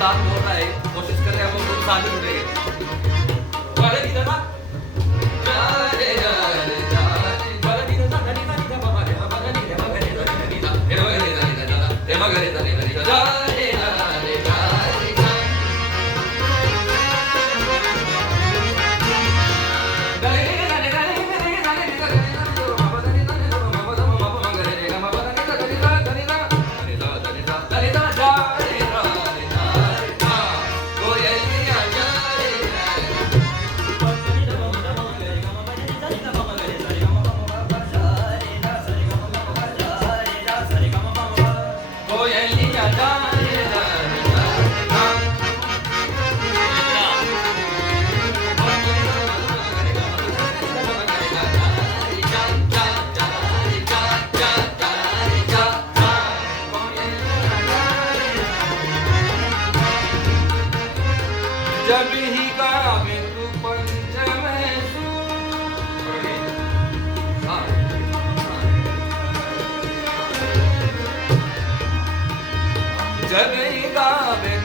ताल बोल रहा है, कोशिश कर रहे हैं वो खुद साथ में उठेंगे। अरे इधर ना, जा रे जा रे जा रे, बगल इधर ना, धनी धनी धनी बगल इधर, बगल इधर, बगल इधर, धनी धनी, ये बगल इधर, इधर जा, ये बगल इधर, इधर जा, जा रे जा रे जा रे जा। जब ही गावे तू पंचमे सूर, जब ही गावे